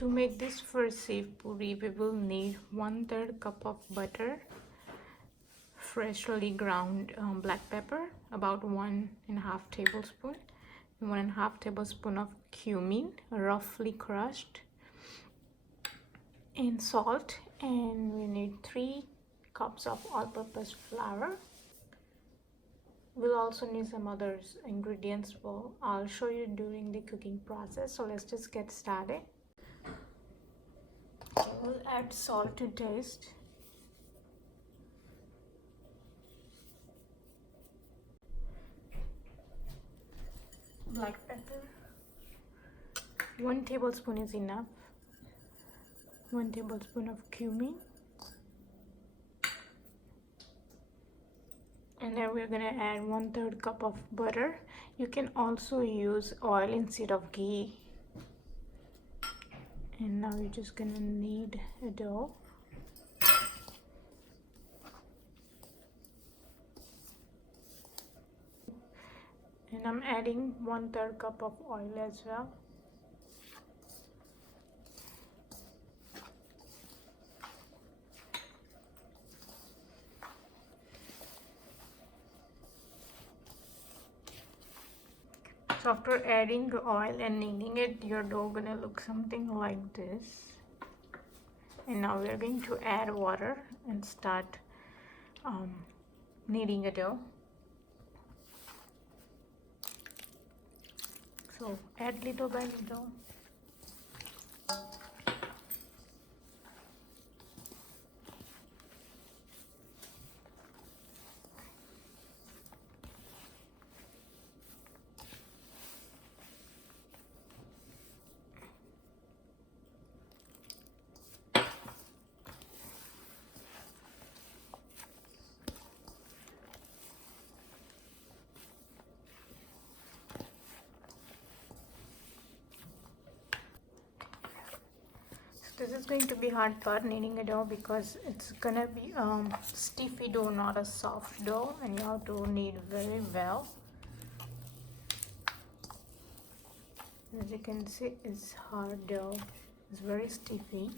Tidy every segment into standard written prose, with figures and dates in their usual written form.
To make this farsi puri, we will need 1/3 cup of butter, freshly ground black pepper, about 1.5 tablespoon, 1.5 tablespoon of cumin, roughly crushed, and salt, and we need 3 cups of all-purpose flour. We'll also need some other ingredients. Well, I'll show you during the cooking process. So let's just get started. We'll add salt to taste. Black pepper. 1 tablespoon is enough. 1 tablespoon of cumin. And then we're gonna add 1/3 cup of butter. You can also use oil instead of ghee. And now you're just gonna knead a dough. And I'm adding 1/3 cup of oil as well. So after adding the oil and kneading it, your dough gonna look something like this. And now we're going to add water and start kneading a dough. So add little by little. This is going to be hard part, kneading a dough, because it's gonna be stiffy dough, not a soft dough, and you have to knead very well. As you can see, it's hard dough. It's very stiffy.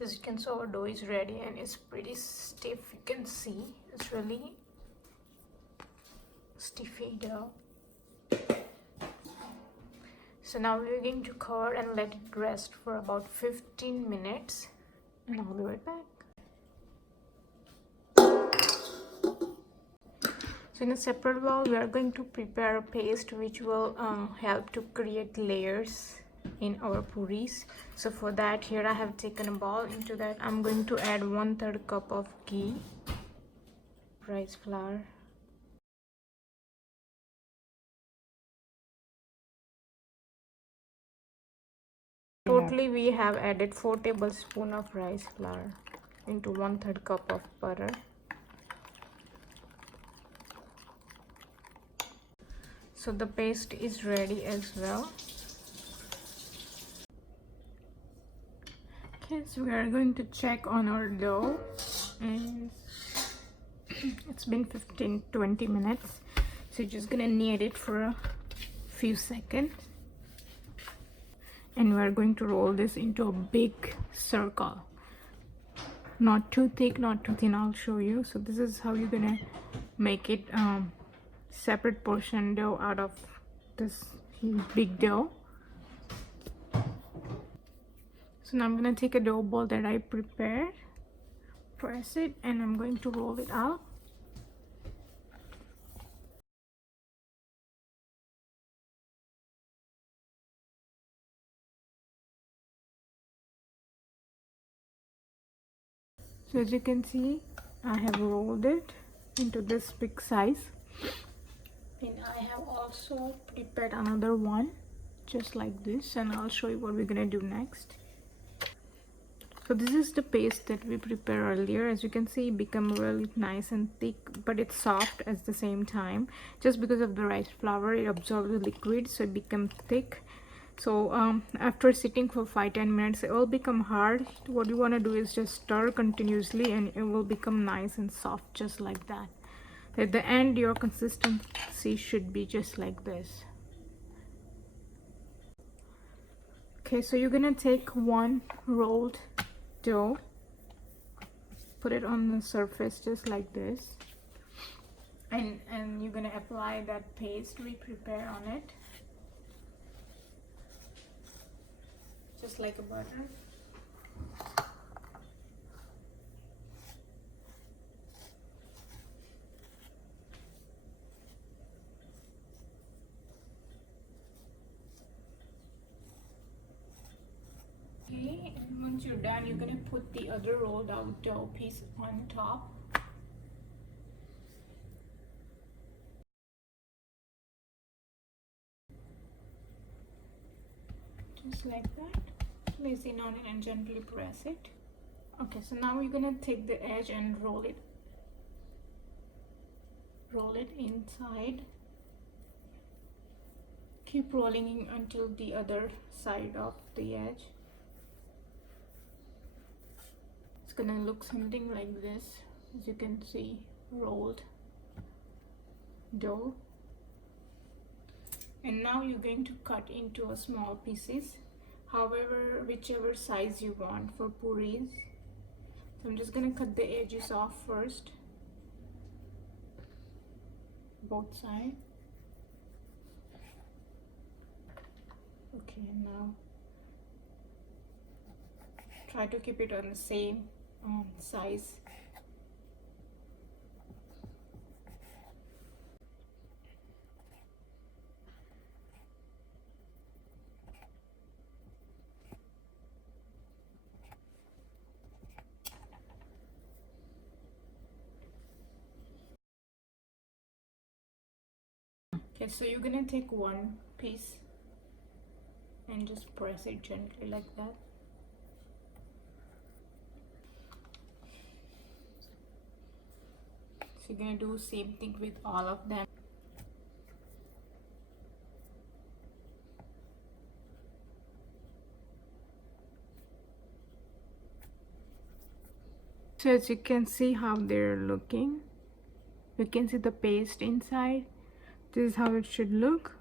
As you can see, our dough is ready and it's pretty stiff. You can see it's really stiffy dough. So now we're going to cover and let it rest for about 15 minutes, and I'll be right back. So in a separate bowl, we are going to prepare a paste which will help to create layers in our puris. So for that, here I have taken a bowl. Into that I'm going to add 1/3 cup of ghee, rice flour, totally we have added 4 tablespoons of rice flour into 1/3 cup of butter. So the paste is ready as well. Okay, so we are going to check on our dough, and it's been 15-20 minutes. So you're just gonna knead it for a few seconds, and we are going to roll this into a big circle, not too thick, not too thin. I'll show you. So this is how you're gonna make it separate portion dough out of this big dough. So now I'm gonna take a dough ball that I prepared, press it, and I'm going to roll it out. So as you can see, I have rolled it into this big size, and I have also prepared another one just like this, and I'll show you what we're gonna do next. So this is the paste that we prepared earlier. As you can see, it become really nice and thick, but it's soft at the same time. Just because of the rice flour, it absorbs the liquid, so it becomes thick. So after sitting for 5-10 minutes, it will become hard. What you want to do is just stir continuously, and it will become nice and soft, just like that. At the end, your consistency should be just like this. Okay, so you're gonna take one rolled dough, put it on the surface just like this, and you're gonna apply that paste we prepare on it, just like a butter. Okay, and once you're done, you're gonna put the other rolled out dough piece on top. Just like that. Place it on it and gently press it. Okay, so now we're gonna take the edge and roll it inside. Keep rolling until the other side of the edge. It's gonna look something like this, as you can see, rolled dough. And now you're going to cut into a small pieces, however, whichever size you want for puris. So I'm just gonna cut the edges off first, both sides. Okay, and now try to keep it on the same size. Okay, so you're gonna take one piece and just press it gently like that. So you're gonna do same thing with all of them. So as you can see how they're looking, you can see the paste inside. This is how it should look.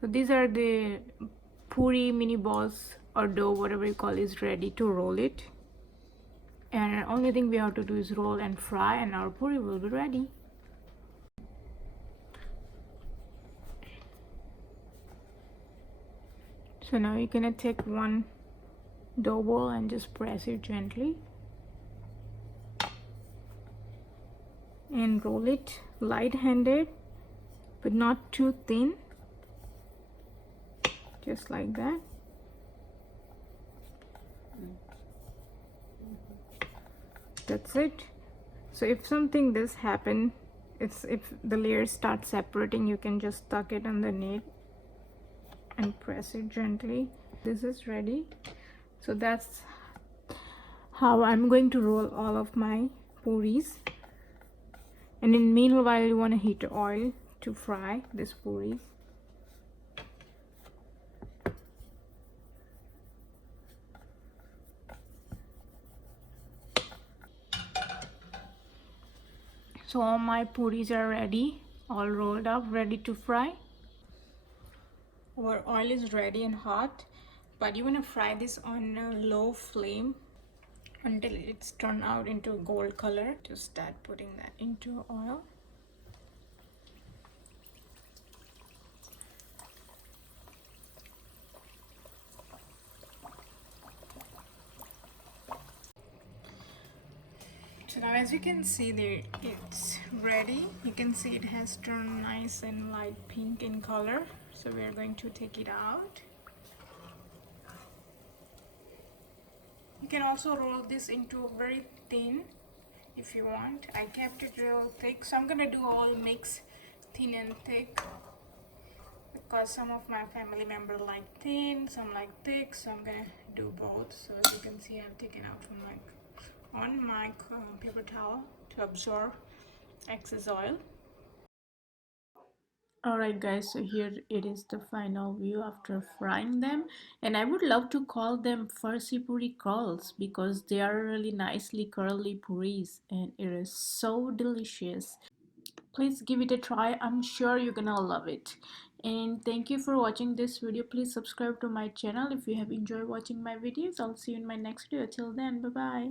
So these are the puri mini balls or dough, whatever you call, is ready to roll it. And only thing we have to do is roll and fry, and our puri will be ready. So now you're gonna take one dough ball and just press it gently and roll it light-handed, but not too thin, just like that. That's it. So if something this happen, if the layers start separating, you can just tuck it underneath and press it gently. This is ready. So that's how I'm going to roll all of my puris. And in meanwhile, you want to heat oil to fry these puris. So all my puris are ready, all rolled up, ready to fry. Our oil is ready and hot, but you want to fry this on a low flame until it's turned out into gold color. Just start putting that into oil. So now as you can see there, it's ready. You can see it has turned nice and light pink in color. So we are going to take it out. You can also roll this into very thin if you want. I kept it real thick, so I'm gonna do all mix thin and thick because some of my family members like thin, some like thick, so I'm gonna do both. So as you can see, I've taken out from my paper towel to absorb excess oil. Alright guys, so here it is, the final view after frying them, and I would love to call them Farsi Puri curls because they are really nicely curly puris and it is so delicious. Please give it a try. I'm sure you're gonna love it. And thank you for watching this video. Please subscribe to my channel if you have enjoyed watching my videos. I'll see you in my next video. Till then, bye bye.